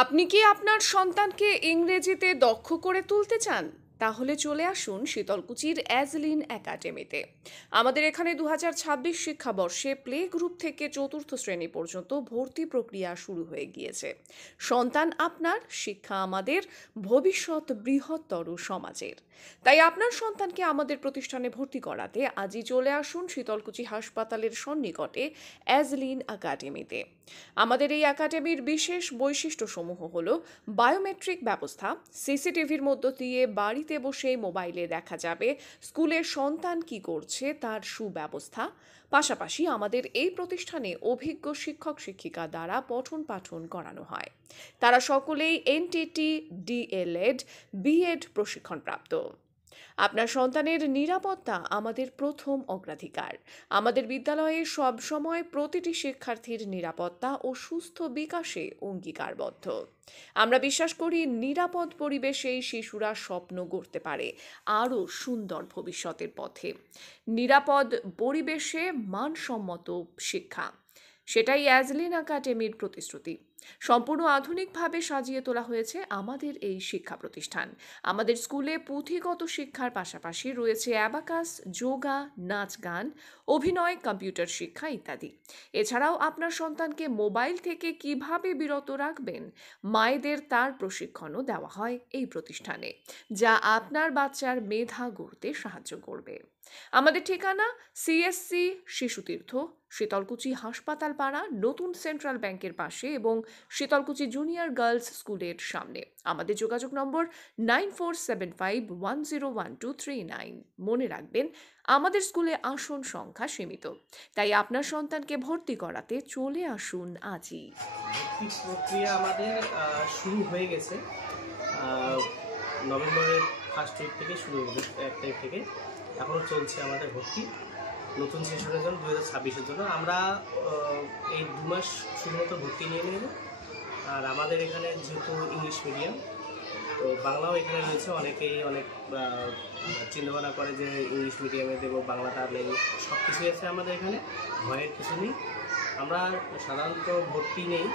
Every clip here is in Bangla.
আপনি কি আপনার সন্তানকে ইংরেজিতে দক্ষ করে তুলতে চান? তাহলে চলে আসুন শীতলকুচির অ্যাজলিন একাডেমিতে। আমাদের এখানে ২০২৬ শিক্ষাবর্ষে প্লে গ্রুপ থেকে চতুর্থ শ্রেণী পর্যন্ত ভর্তি প্রক্রিয়া শুরু হয়ে গিয়েছে। সন্তান আপনার, শিক্ষা আমাদের, ভবিষ্যৎ বৃহত্তর সমাজের। তাই আপনার সন্তানকে আমাদের প্রতিষ্ঠানে ভর্তি করাতে আজই চলে আসুন শীতলকুচি হাসপাতালের সন্নিকটে অ্যাজলিন একাডেমিতে। আমাদের এই একাডেমির বিশেষ বৈশিষ্ট্যসমূহ হল বায়োমেট্রিক ব্যবস্থা, সিসিটিভির মধ্য দিয়ে বাড়িতে বসে মোবাইলে দেখা যাবে স্কুলের সন্তান কি করছে তার সুব্যবস্থা। পাশাপাশি আমাদের এই প্রতিষ্ঠানে অভিজ্ঞ শিক্ষক শিক্ষিকা দ্বারা পঠন পাঠন করানো হয়। তারা সকলেই এনটিটি, ডিএলএড, বিএড প্রশিক্ষণপ্রাপ্ত। আপনার সন্তানের নিরাপত্তা আমাদের প্রথম অগ্রাধিকার। আমাদের বিদ্যালয়ে সব সময় প্রতিটি শিক্ষার্থীর নিরাপত্তা ও সুস্থ বিকাশে অঙ্গীকারবদ্ধ। আমরা বিশ্বাস করি নিরাপদ পরিবেশেই শিশুরা স্বপ্ন গড়তে পারে আরও সুন্দর ভবিষ্যতের পথে। নিরাপদ পরিবেশে মানসম্মত শিক্ষা, সেটাই অ্যাজলিন একাডেমির প্রতিশ্রুতি। সম্পূর্ণ আধুনিকভাবে সাজিয়ে তোলা হয়েছে আমাদের এই শিক্ষা প্রতিষ্ঠান। আমাদের স্কুলে পুঁথিগত শিক্ষার পাশাপাশি রয়েছে অ্যাবাকাস, যোগা, নাচ গান, অভিনয়, কম্পিউটার শিক্ষা ইত্যাদি। এছাড়াও আপনার সন্তানকে মোবাইল থেকে কিভাবে বিরত রাখবেন, মায়েদের তার প্রশিক্ষণও দেওয়া হয় এই প্রতিষ্ঠানে, যা আপনার বাচ্চার মেধা গড়তে সাহায্য করবে। আমাদের ঠিকানা সিএসসি শিশুতীর্থ, শীতলকুচি হাসপাতাল পাড়া, নতুন সেন্ট্রাল ব্যাংকের পাশে এবং শীতলকুচি জুনিয়র গার্লস স্কুলের সামনে। আমাদের যোগাযোগ নম্বর 9475101239। মনে রাখবেন, আমাদের স্কুলে আসন সংখ্যা সীমিত, তাই আপনার সন্তানকে ভর্তি করাতে চলে আসুন আজই। ভর্তি প্রক্রিয়া আমাদের শুরু হয়ে গেছে। নভেম্বরের ফার্স্ট উইক থেকে শুরু হবে, 1 তারিখ থেকে এখনও চলছে আমাদের ভর্তি নতুন সেশনের জন্য 2026-এর জন্য। আমরা এই 2 মাস শুধুমাত্র ভর্তি নিয়ে নেব। আর আমাদের এখানে যেহেতু ইংলিশ মিডিয়াম, তো বাংলাও এখানে রয়েছে। অনেকেই অনেক চিন্তাভাবনা করে যে ইংলিশ মিডিয়ামে দেবো, বাংলাটা নেই। সব কিছুই আছে আমাদের এখানে, ভয়ের কিছু নেই। আমরা সাধারণত ভর্তি নেই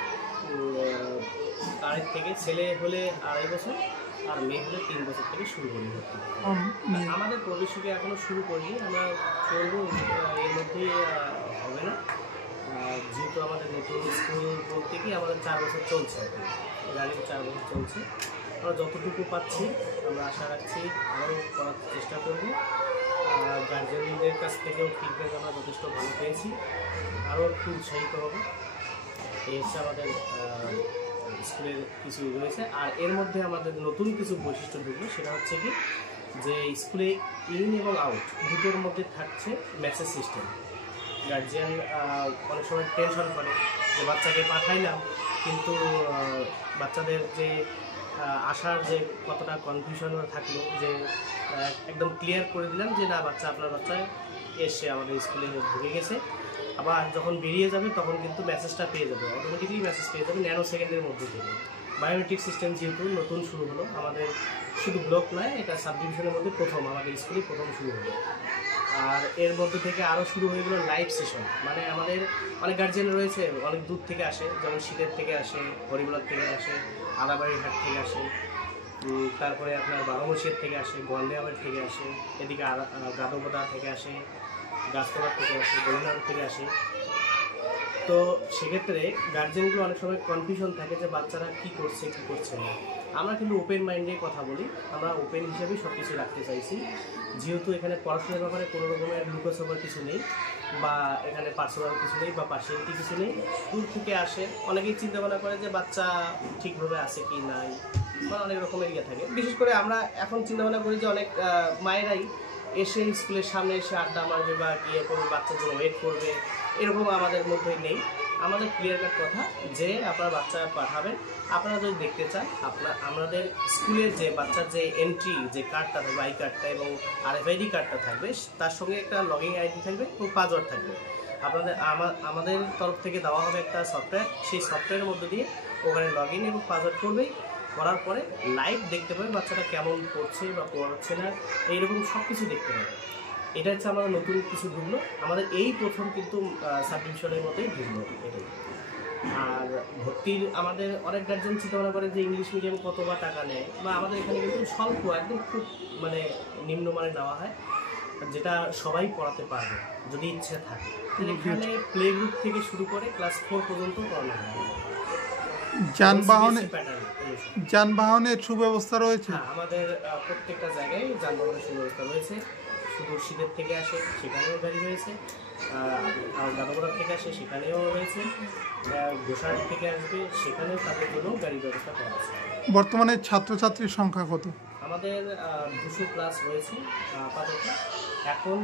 তারিখ থেকে, ছেলে হলে 2.5 বছর আর মেয়ে হলে 3 বছর থেকে শুরু করি ভর্তি। আমাদের প্রবেশিকা এখনও শুরু করিনি, আমরা করবো এর মধ্যেই, হবে না। যেহেতু আমাদের নতুন স্কুল বলতে কি আমাদের 4 বছর চলছে, রানিং 4 বছর চলছে। আমরা যতটুকু পাচ্ছি আমরা আশা রাখছি আরও করার চেষ্টা করব। গার্জেনদের কাছ থেকেও ফিডব্যাক আমরা যথেষ্ট ভালো পেয়েছি, আরও একটু উৎসাহিত হবে। এই হচ্ছে আমাদের স্কুলের কিছু রয়েছে। আর এর মধ্যে আমাদের নতুন কিছু বৈশিষ্ট্য ঢুকলো, সেটা হচ্ছে কি যে স্কুলে ইন এবং আউট দুটোর মধ্যে থাকছে মেসেজ সিস্টেম। গার্জিয়ান অনেক সময় টেনশন করে যে বাচ্চাকে পাঠাইলাম, কিন্তু বাচ্চাদের যে আসার যে কতটা কনফিউশন থাকলো, যে একদম ক্লিয়ার করে দিলাম যে না, আপনার বাচ্চা এসে আমাদের স্কুলে ঢুকে গেছে। আবার যখন বেরিয়ে যাবে তখন কিন্তু মেসেজটা পেয়ে যাবে, অটোমেটিকলি মেসেজ পেয়ে যাবে ন্যানো সেকেন্ডের মধ্যে থেকে। বায়োমেট্রিক সিস্টেম যেহেতু নতুন শুরু হলো আমাদের, শুধু ব্লক নয়, এটা সাব ডিভিশনের মধ্যে প্রথম, আমাদের স্কুলে প্রথম শুরু হলো। আর এর মধ্যে থেকে আরও শুরু হয়ে গেলো লাইভ সেশন। মানে আমাদের অনেক গার্জিয়ান রয়েছে, অনেক দূর থেকে আসে, যেমন শীতের থেকে আসে, হরিবলার থেকে আসে, আদাবাড়ির হাট থেকে আসে, তারপরে আপনার বারোমশিয়ার থেকে আসে, গন্ডেয়াবাড়ি থেকে আসে, এদিকে গাদোগোদা থেকে আসে, গাছতলার থেকে আসে, গলিনগর থেকে আসে। তো সেক্ষেত্রে গার্জেনগুলো অনেক সময় কনফিউশন থাকে যে বাচ্চারা কী করছে কী করছে না। আমরা কিন্তু ওপেন মাইন্ডে কথা বলি, আমরা ওপেন হিসেবেই সব কিছু রাখতে চাইছি। যেহেতু এখানে পড়াশোনার ব্যাপারে কোনো রকমের লুকোছাপার কিছু নেই, বা এখানে পার্সোনাল কিছু নেই, বা পার্সিয়ালিটি কিছু নেই। দূর থেকে আসে, অনেকেই চিন্তা ভাবনা করে যে বাচ্চা ঠিকভাবে আছে কি নাই, বা অনেক রকমের ইয়ে থাকে। বিশেষ করে আমরা এখন চিন্তা ভাবনা করি যে অনেক মায়েরাই এসে স্কুলের সামনে এসে আড্ডা মারবে বা ইয়ে করবে, বাচ্চার জন্য ওয়েট করবে, এরকম আমাদের মধ্যে নেই। আমাদের ক্লিয়ার কাট কথা যে আপনার বাচ্চা পাঠাবেন, আপনারা যদি দেখতে চান আমাদের স্কুলের যে বাচ্চার যে এন্ট্রি যে কার্ডটা থাকবে, আই কার্ডটা এবং RFID কার্ডটা থাকবে, তার সঙ্গে একটা লগইন আইডি থাকবে এবং পাসওয়ার্ড থাকবে। আমাদের তরফ থেকে দেওয়া হবে একটা সফটওয়্যার, সেই সফটওয়্যারের মধ্যে দিয়ে ওখানে লগইন এবং পাসওয়ার্ড করবেই, করার পরে লাইভ দেখতে পাবে বাচ্চাটা কেমন পড়ছে বা পড়াচ্ছে না, এইরকম সব কিছু দেখতে পাবে। এটা হচ্ছে আমাদের নতুন কিছু ঢুকলো, আমাদের এই প্রথম কিন্তু সাব ডিভিশনের মধ্যেই ঢুকলো এটাই। আর ভর্তির আমাদের অনেক গার্জেন চিন্তা ভাবনা করে যে ইংলিশ মিডিয়াম কত বা টাকা নেয়, বা আমাদের এখানে কিন্তু স্বল্প একদম খুব মানে নিম্নমানের নেওয়া হয়, যেটা সবাই পড়াতে পারবে যদি ইচ্ছে থাকে। এখানে প্লে গ্রুপ থেকে শুরু করে ক্লাস 4 পর্যন্ত পড়ানো হয়। যানবাহনের সুব্যবস্থা রয়েছে? হ্যাঁ, আমাদের প্রত্যেকটা জায়গায় যানবাহনের সুব্যবস্থা রয়েছে। শুধু শীতের থেকে আসে সেখানেও গাড়ি রয়েছে, আর দাদাগোড়ার থেকে আসে সেখানেও রয়েছে, গোসাইট থেকে আসবে সেখানেও তাদের জন্য গাড়ির ব্যবস্থা করা আছে। বর্তমানে ছাত্রছাত্রীর সংখ্যা কত? আমাদের 200 প্লাস রয়েছে আপাতত। এখন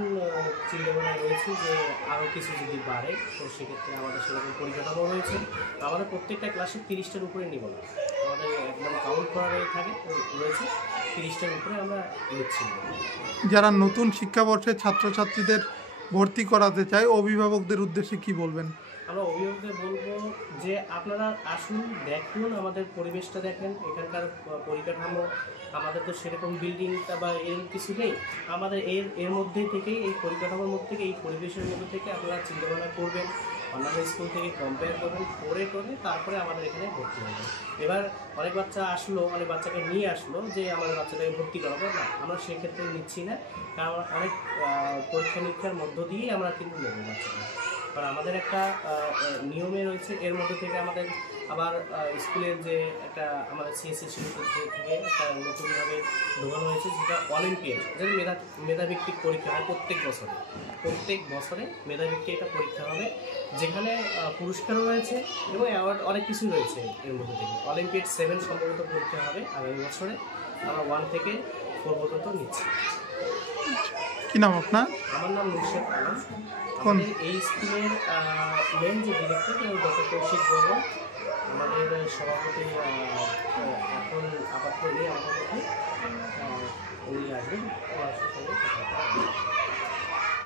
চিন্তাভাবনায় রয়েছে যে আরও কিছু যদি বাড়ে তো সেক্ষেত্রে আমাদের সেরকম পরিকাঠামো রয়েছে। আমাদের প্রত্যেকটা ক্লাসে 30টার উপরে নিব না, আমাদের একদম কাউন্ট করা রয়েছে 30টার উপরে আমরা নিচ্ছি। যারা নতুন শিক্ষাবর্ষের ছাত্রছাত্রীদের ভর্তি করাতে চায় অভিভাবকদের উদ্দেশ্যে কি বলবেন? আমরা অভিভাবকদের বলবো যে আপনারা আসুন, দেখুন, আমাদের পরিবেশটা দেখেন, এখানকার পরিকাঠামো। আমাদের তো সেরকম বিল্ডিংটা বা এরকম কিছু নেই, আমাদের এর মধ্যে থেকেই, এই পরিকাঠামোর মধ্যে থেকে, এই পরিবেশের মধ্যে থেকে আপনারা চিন্তাভাবনা করবেন, অন্যান্য স্কুল থেকে কম্পেয়ার করবেন, করে তারপরে আমাদের এখানে ভর্তি হবে। এবার অনেক বাচ্চা আসলো, অনেক বাচ্চাকে নিয়ে আসলো যে আমাদের বাচ্চাটাকে ভর্তি করাবো না, আমরা সেক্ষেত্রে নিচ্ছি না, কারণ অনেক পরীক্ষা নিরীক্ষার মধ্য দিয়েই আমরা কিন্তু নেবো বাচ্চাটা। কারণ আমাদের একটা নিয়মে রয়েছে, এর মধ্যে থেকে আমাদের আবার স্কুলের যে একটা আমাদের সিএসসি থেকে একটা নতুনভাবে ঢোকানো হয়েছে, যেটা অলিম্পিয়াড, যেটা মেধাভিত্তিক পরীক্ষা হয় প্রত্যেক বছরে মেধাভিত্তিক একটা পরীক্ষা হবে, যেখানে পুরস্কারও রয়েছে এবং অ্যাওয়ার্ড অনেক কিছু রয়েছে। এর মধ্যে থেকে অলিম্পিয়াড 7 সম্ভবত পরীক্ষা হবে আগামী বছরে। আমরা 1 থেকে 4 পর্যন্ত নিচ্ছি। কি নাম আপনার? আমার নাম মুর্শেদ আলম। আমাদের এই স্কুলের মেন যে ডিরেক্টর ডক্টর কৌশিক বর্মন, আমাদের সভাপতি এখন আপাতত নেই আমাদের মধ্যে, উনি আসবেন।